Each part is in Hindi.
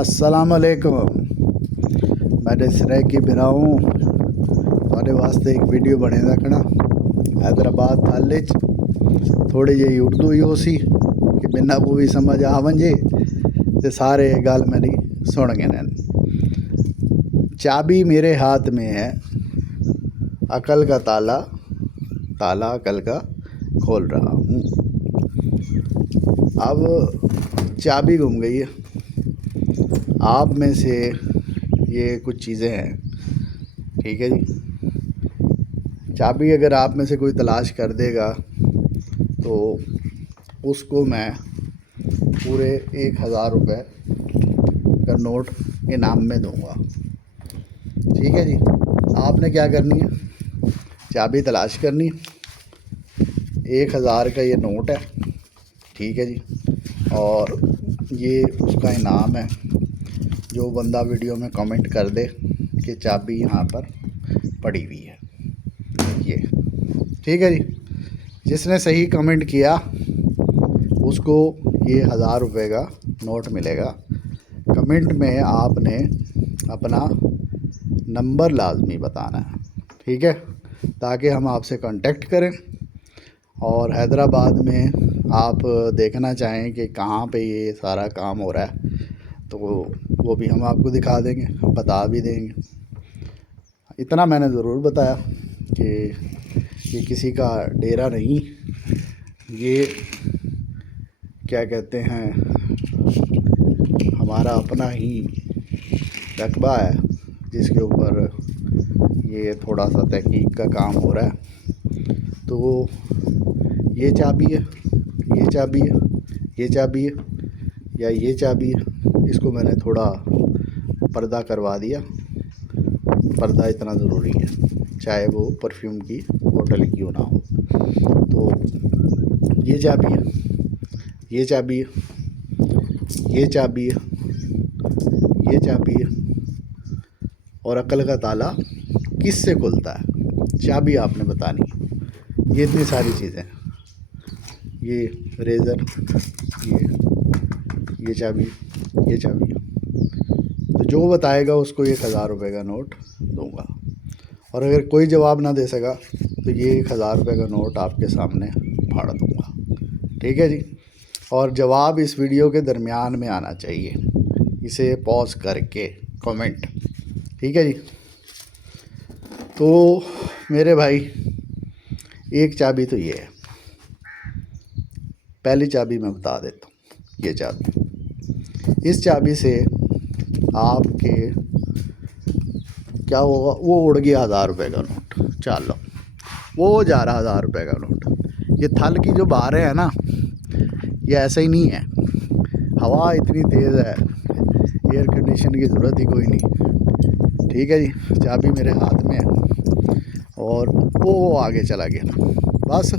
अस्सलामुअलैकुम। मैं सिराय की बिराऊँ थोड़े वास्ते एक वीडियो बने रखना। हैदराबाद ताले थोड़ी जी उर्दू ही हो सी कि बिना को भी समझ आ वंजे ते सारे गाल मेरी सुन गए। चाबी मेरे हाथ में है, अकल का ताला ताला अकल का खोल रहा हूँ। अब चाबी गुम गई है। आप में से ये कुछ चीज़ें हैं, ठीक है जी। चाबी अगर आप में से कोई तलाश कर देगा तो उसको मैं पूरे 1000 रुपये का नोट इनाम में दूंगा, ठीक है जी। आपने क्या करनी है, चाबी तलाश करनी है। 1000 का ये नोट है, ठीक है जी। और ये उसका इनाम है जो बंदा वीडियो में कमेंट कर दे कि चाबी यहाँ पर पड़ी हुई है, ये ठीक है जी। जिसने सही कमेंट किया उसको ये 1000 रुपये का नोट मिलेगा। कमेंट में आपने अपना नंबर लाजमी बताना है, ठीक है, ताकि हम आपसे कांटेक्ट करें। और हैदराबाद में आप देखना चाहें कि कहाँ पे ये सारा काम हो रहा है तो वो भी हम आपको दिखा देंगे, बता भी देंगे। इतना मैंने ज़रूर बताया कि ये किसी का डेरा नहीं, ये क्या कहते हैं, हमारा अपना ही रकबा है जिसके ऊपर ये थोड़ा सा तहकीक का काम हो रहा है। तो ये चाबी है, ये चाबी है, ये चाबी है या ये चाबी है, इसको मैंने थोड़ा पर्दा करवा दिया। पर्दा इतना ज़रूरी है, चाहे वो परफ्यूम की बोतल क्यों ना हो। तो ये चाबी है, ये चाबी है, ये चाबी है, ये चाबी है। और अकल का ताला किससे खुलता है, चाबी आपने बतानी है। ये इतनी सारी चीज़ें, ये रेज़र, ये चाबी, ये चाबी। तो जो बताएगा उसको 1000 रुपये का नोट दूंगा। और अगर कोई जवाब ना दे सका तो ये 1000 रुपये का नोट आपके सामने फाड़ दूंगा, ठीक है जी। और जवाब इस वीडियो के दरमियान में आना चाहिए, इसे पॉज करके कमेंट, ठीक है जी। तो मेरे भाई, एक चाबी तो ये है। पहली चाबी मैं बता देता हूँ, ये चाबी, इस चाबी से आपके क्या होगा, वो उड़ गया 1000 रुपये का नोट, चलो वो जा रहा 1000 रुपये का नोट। ये थल की जो बारें हैं ना, ये ऐसा ही नहीं है। हवा इतनी तेज़ है, एयर कंडीशन की ज़रूरत ही कोई नहीं, ठीक है जी। चाबी मेरे हाथ में है और वो आगे चला गया। बस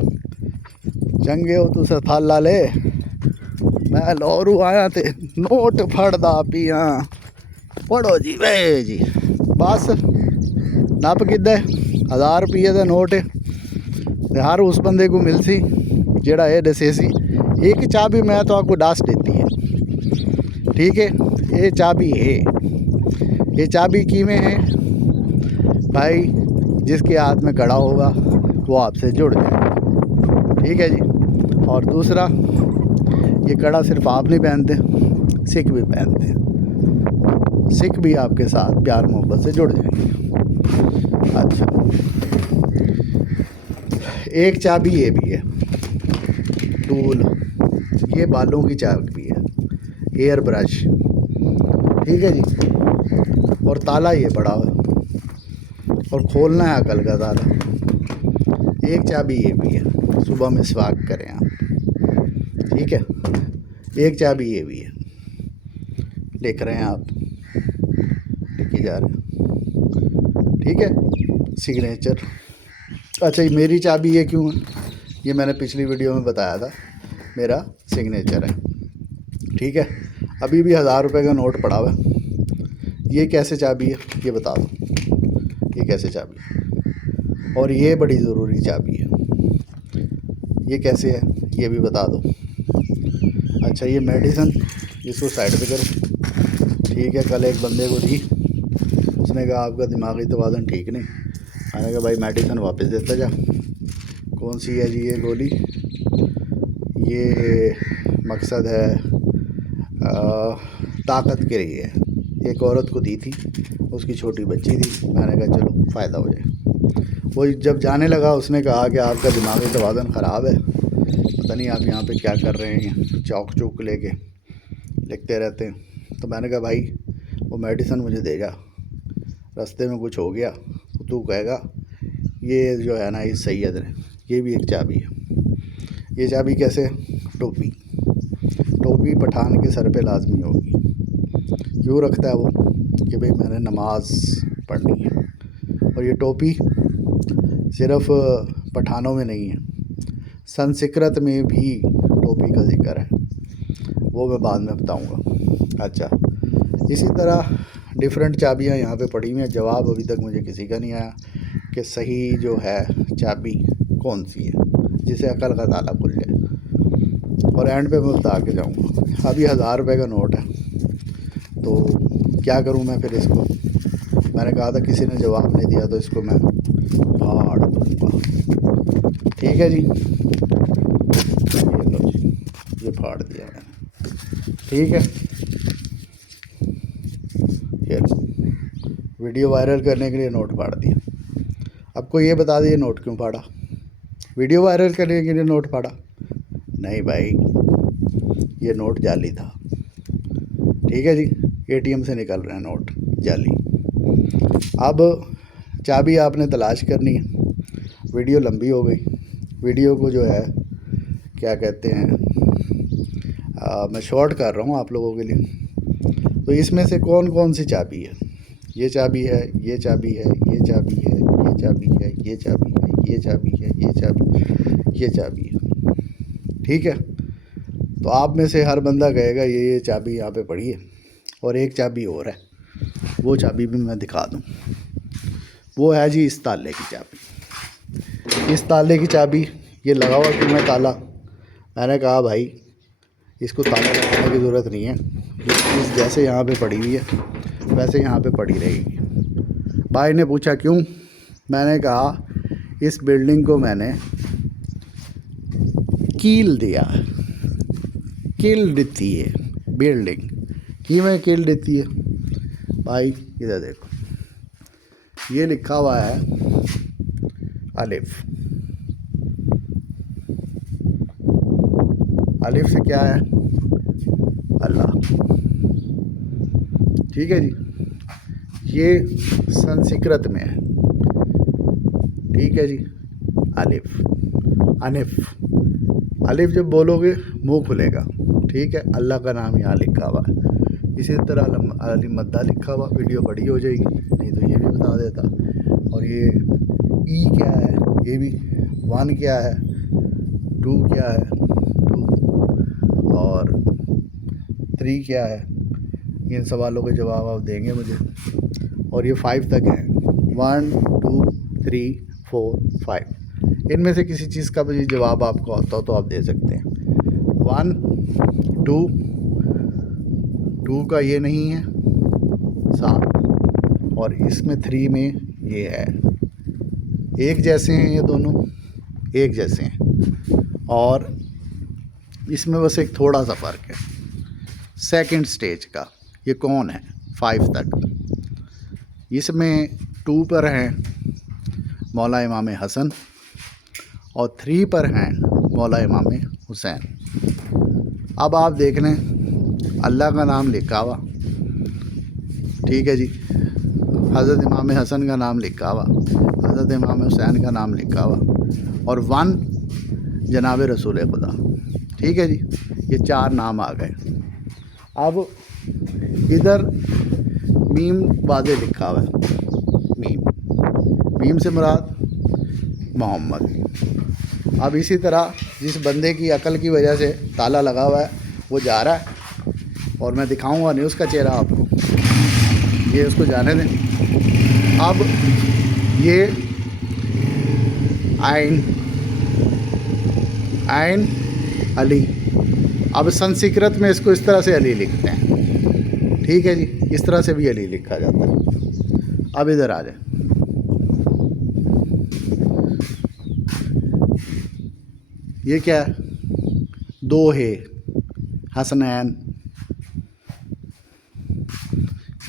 चंगे हो तुस थल ला ले, मैं लौरू आया ते नोट फड़दा पिया, पढ़ो जी वे जी। बस नप किदा 1000 रुपये का नोट है, हर उस बंदे को मिल सी जेड़ा ये दसे सी। एक चाबी मैं तो आपको दस देती है, ठीक है। ये चाबी है, ये चाबी किमें है भाई, जिसके हाथ में कड़ा होगा वो आपसे जुड़ जाए, ठीक है जी। और दूसरा, ये कड़ा सिर्फ आप नहीं पहनते, सिख भी पहनते हैं। सिख भी आपके साथ प्यार मोहब्बत से जुड़ जाएंगे। अच्छा, एक चाबी ये भी है, टूल, ये बालों की चाबी है, एयर ब्रश, ठीक है जी। और ताला ये पड़ा हुआ, और खोलना है अकल का ताला। एक चाबी ये भी है, सुबह में स्वाग करें आप, ठीक है। एक चाबी ये भी है, लिख रहे हैं आप, लिखी जा रहे हैं, ठीक है। सिग्नेचर, अच्छा, ये मेरी चाबी ये क्यों है, ये मैंने पिछली वीडियो में बताया था, मेरा सिग्नेचर है, ठीक है। अभी भी 1000 रुपये का नोट पड़ा हुआ है। ये कैसे चाबी है ये बता दो, ये कैसे चाबी है। और ये बड़ी ज़रूरी चाबी है, ये कैसे है ये भी बता दो। अच्छा, ये मेडिसन, इसको साइड पे करो, ठीक है, कल एक बंदे को दी, उसने कहा आपका दिमागी तवाज़ुन ठीक नहीं। मैंने कहा भाई मेडिसिन वापस देता जा। कौन सी है जी ये गोली? ये मकसद है ताकत के लिए है। एक औरत को दी थी, उसकी छोटी बच्ची थी। मैंने कहा चलो फ़ायदा हो जाए। वो जब जाने लगा उसने कहा कि आपका दिमागी तवाज़ुन ख़राब है, पता नहीं आप यहाँ पे क्या कर रहे हैं, चौक चौक लेके लिखते रहते हैं। तो मैंने कहा भाई वो मेडिसिन मुझे दे जा, रास्ते में कुछ हो गया तो तू कहेगा ये जो है ना इस सैयद ने, ये भी एक चाबी है। ये चाबी कैसे? टोपी पठान के सर पे लाजमी होगी। क्यों रखता है वो? कि भाई मैंने नमाज पढ़नी है। और ये टोपी सिर्फ पठानों में नहीं है, संस्कृत में भी टोपी का जिक्र है, वो मैं बाद में बताऊंगा। अच्छा, इसी तरह डिफरेंट चाबियां यहाँ पे पड़ी हुई हैं। जवाब अभी तक मुझे किसी का नहीं आया कि सही जो है चाबी कौन सी है जिसे अकल का ताला खुल जाए। और एंड पे मैं बता के जाऊँगा। अभी 1000 रुपये का नोट है, तो क्या करूँ मैं फिर इसको? मैंने कहा था किसी ने जवाब नहीं दिया तो इसको मैं फाड़ दूँगा। ठीक है जी, ये लो जी, ये फाड़ दिया मैंने। ठीक है, ये वीडियो वायरल करने के लिए नोट फाड़ दिया। अब कोई ये बता दिए नोट क्यों फाड़ा? वीडियो वायरल करने के लिए नोट फाड़ा? नहीं भाई, ये नोट जाली था। ठीक है जी, एटीएम से निकल रहे हैं नोट जाली। अब चाबी आपने तलाश करनी है। वीडियो लंबी हो गई, वीडियो को जो है क्या कहते हैं मैं शॉर्ट कर रहा हूँ आप लोगों के लिए। तो इसमें से कौन कौन सी चाबी है? ये चाबी है, ये चाबी है, ये चाबी है, ये चाबी है, ये चाबी है, ये चाबी है, ये चाबी, ये चाबी है। ठीक है, तो आप में से हर बंदा कहेगा ये चाबी यहाँ पे पड़ी है। और एक चाबी और है, वो चाबी भी मैं दिखा दूँ। वो है जी इस ताले की चाबी। इस ताले की चाबी, ये लगा हुआ कि मैं ताला, मैंने कहा भाई इसको ताला लगाने की ज़रूरत नहीं है, इस जैसे यहाँ पे पड़ी हुई है वैसे यहाँ पे पड़ी रहेगी। भाई ने पूछा क्यों? मैंने कहा इस बिल्डिंग को मैंने कील दिया, किल देती है बिल्डिंग की, मैं किल देती है। भाई इधर देखो, ये लिखा हुआ है अलिफ। अलिफ से क्या है? अल्लाह। ठीक है जी, ये संस्कृत में है। ठीक है जी, अलिफ, अनिफ। अलिफ जब बोलोगे मुंह खुलेगा। ठीक है, अल्लाह का नाम यहाँ लिखा हुआ है। इसी तरह अली मद्दा लिखा हुआ, वीडियो बड़ी हो जाएगी, नहीं तो ये भी बता देता। और ये ई क्या है, ये भी 1 क्या है, 2 क्या है, 2 और 3 क्या है। इन सवालों के जवाब आप देंगे मुझे। और ये 5 तक है, 1 2 3 4 5। इनमें से किसी चीज़ का भी जवाब आपको आता हो तो आप दे सकते हैं। 1 2 का ये नहीं है 7, और इसमें 3 में ये है। एक जैसे हैं ये दोनों, एक जैसे हैं, और इसमें बस एक थोड़ा सा फ़र्क है सेकंड स्टेज का। ये कौन है? 5 तक। इसमें 2 पर हैं मौला इमाम हसन और 3 पर हैं मौला इमाम हुसैन। अब आप देख लें, अल्लाह का नाम लिखा हुआ, ठीक है जी, हज़रत इमाम हसन का नाम लिखा हुआ, हज़रत इमाम हुसैन का नाम लिखा हुआ, और 1 जनाब रसूल खुदा। ठीक है जी, ये 4 नाम आ गए। अब इधर मीम वाज़े लिखा हुआ है, मीम से मुराद मोहम्मद। अब इसी तरह जिस बंदे की अकल की वजह से ताला लगा हुआ है वो जा रहा है, और मैं दिखाऊंगा नहीं उसका चेहरा आपको, ये उसको जाने दें। अब ये आइन अली, अब संस्कृत में इसको इस तरह से अली लिखते हैं। ठीक है जी, इस तरह से भी अली लिखा जाता है। अब इधर आ जाए, ये क्या है? दो है हसनैन।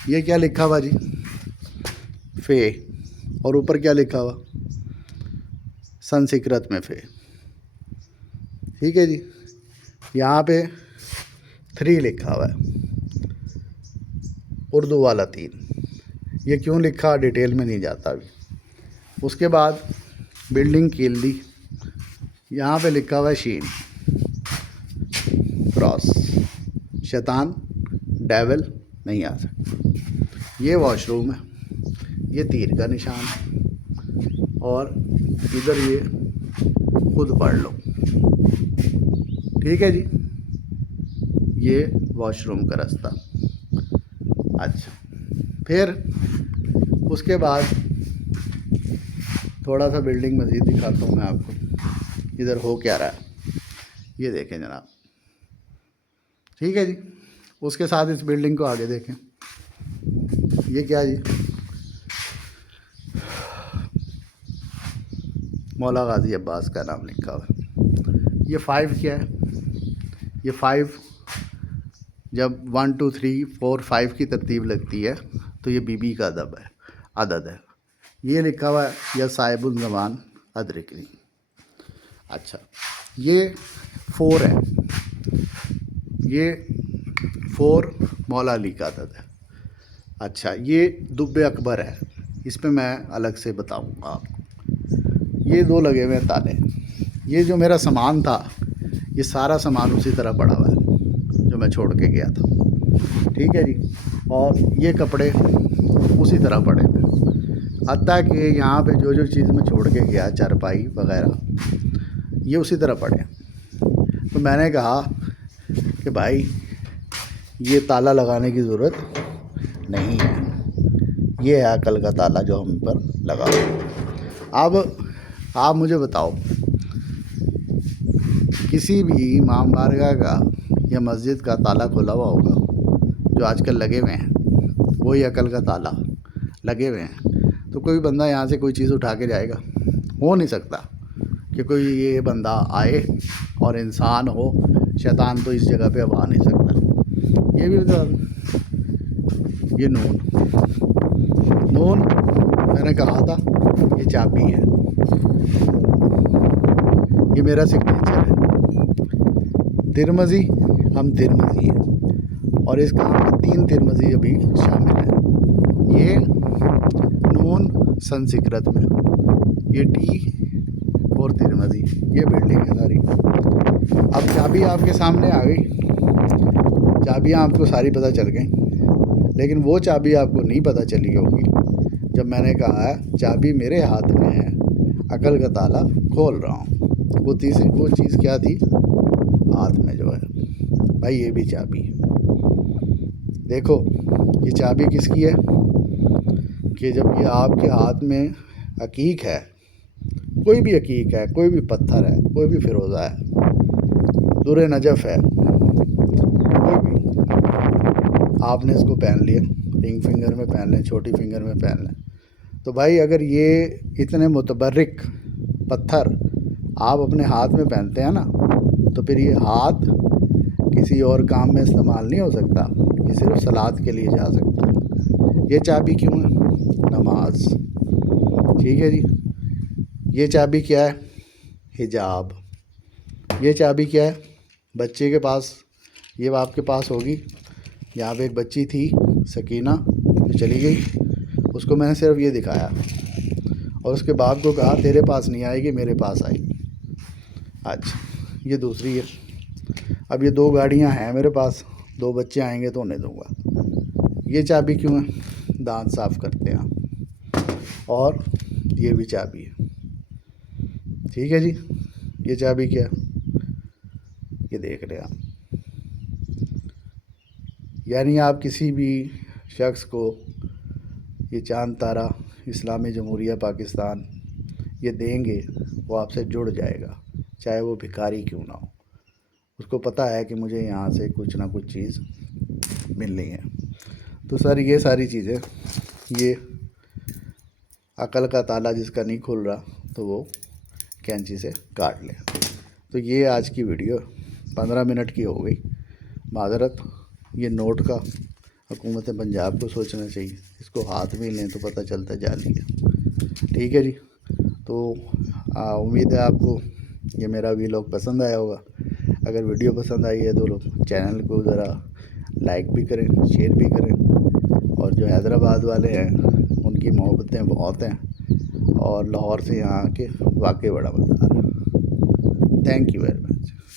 ये क्या लिखा हुआ जी? फे। और ऊपर क्या लिखा हुआ? संस्कृत में फे। ठीक है जी। यहाँ पे 3 लिखा हुआ है, उर्दू वाला 3। ये क्यों लिखा, डिटेल में नहीं जाता अभी। उसके बाद बिल्डिंग कील्दी, यहाँ पे लिखा हुआ है शीन, क्रॉस, शैतान, डेविल नहीं आ सकता। ये वॉशरूम है, ये तीर का निशान है, और इधर ये खुद पढ़ लो। ठीक है जी, ये वॉशरूम का रास्ता। अच्छा, फिर उसके बाद थोड़ा सा बिल्डिंग मज़ीद दिखाता हूँ मैं आपको, इधर हो क्या रहा है, ये देखें जनाब। ठीक है जी, उसके साथ इस बिल्डिंग को आगे देखें, ये क्या जी? मौला गाजी अब्बास का नाम लिखा हुआ है। ये 5 क्या है? ये 5 जब 1 2 3 4 5 की तरतीब लगती है तो ये बीबी का अदद है। ये लिखा हुआ है या साहिबुल ज़मान अदरिकनी। अच्छा, ये 4 है, ये 4 मौला अली का अदद है। अच्छा, ये दुब्बे अकबर है, इस पे मैं अलग से बताऊंगा आपको। ये 2 लगे हुए हैं ताले। ये जो मेरा सामान था, ये सारा सामान उसी तरह पड़ा हुआ है जो मैं छोड़ के गया था। ठीक है जी, और ये कपड़े उसी तरह पड़े हैं। हत्ता कि यहाँ पे जो जो चीज़ मैं छोड़ के गया, चारपाई वगैरह, ये उसी तरह पड़े हैं। तो मैंने कहा कि भाई ये ताला लगाने की ज़रूरत नहीं है, ये है अकल का ताला जो हम पर लगा। अब आप मुझे बताओ, किसी भी इमाम बारगाह का या मस्जिद का ताला खुला हुआ होगा, जो आजकल लगे हुए हैं, वही अकल का ताला लगे हुए हैं, तो कोई बंदा यहाँ से कोई चीज़ उठा के जाएगा? हो नहीं सकता कि कोई ये बंदा आए और इंसान हो, शैतान तो इस जगह पे अब आ नहीं सकता। ये भी बता, ये नून मैंने कहा था ये चाबी है, ये मेरा सिग्नेचर है। तिरमज़ी, हम तिरमज़ी हैं, और इस काम में 3 तिरमज़ी अभी शामिल हैं। ये नून संस्कृत में, ये टी और तिरमज़ी, ये बिल्डिंग है सारी। अब चाबी आपके सामने आ गई, चाबियाँ आपको सारी पता चल गई, लेकिन वो चाबी आपको नहीं पता चली होगी जब मैंने कहा है चाबी मेरे हाथ में है, अकल का ताला खोल रहा हूँ। वो चीज़ क्या थी हाथ में जो है? भाई ये भी चाबी है। देखो, ये चाबी किसकी है कि जब ये आपके हाथ में हकीक है, कोई भी हकीक है, कोई भी पत्थर है, कोई भी फिरोज़ा है, दुर नजफ़ है, कोई भी, आपने इसको पहन लिया, रिंग फिंगर में पहन लें, छोटी फिंगर में पहन लें, तो भाई अगर ये इतने मुतबर्रिक पत्थर आप अपने हाथ में पहनते हैं ना, तो फिर ये हाथ किसी और काम में इस्तेमाल नहीं हो सकता, ये सिर्फ सलात के लिए जा सकता है। ये चाबी क्यों है? नमाज। ठीक है जी, ये चाबी क्या है? हिजाब। ये चाबी क्या है? बच्चे के पास, ये आपके पास होगी। यहाँ पे एक बच्ची थी सकीना जो चली गई, उसको मैंने सिर्फ ये दिखाया और उसके बाप को कहा तेरे पास नहीं आएगी, मेरे पास आएगी। अच्छा, ये दूसरी है। अब ये 2 गाड़ियाँ हैं मेरे पास, 2 बच्चे आएंगे तो उन्हें दूंगा। ये चाबी क्यों है? दांत साफ़ करते हैं। और ये भी चाबी है। ठीक है जी, ये चाबी क्या? ये देख रहे हैं आप, यानी आप किसी भी शख्स को ये चांद तारा इस्लामी जमहूरिया पाकिस्तान ये देंगे, वो आपसे जुड़ जाएगा, चाहे वो भिखारी क्यों ना हो। उसको पता है कि मुझे यहाँ से कुछ ना कुछ चीज़ मिलनी है। तो सर ये सारी चीज़ें, ये अकल का ताला जिसका नहीं खुल रहा तो वो कैंची से काट ले। तो ये आज की वीडियो 15 मिनट की हो गई, माज़रत। ये नोट का हुकूमत पंजाब को सोचना चाहिए, इसको हाथ में लें तो पता चलता जाली है। ठीक है जी। तो उम्मीद है आपको ये मेरा वीलॉग पसंद आया होगा। अगर वीडियो पसंद आई है तो लोग चैनल को ज़रा लाइक भी करें, शेयर भी करें। और जो हैदराबाद वाले हैं उनकी मोहब्बतें बहुत हैं, और लाहौर से यहाँ आके वाकई बड़ा मज़ा आ रहा है। Thank you very much.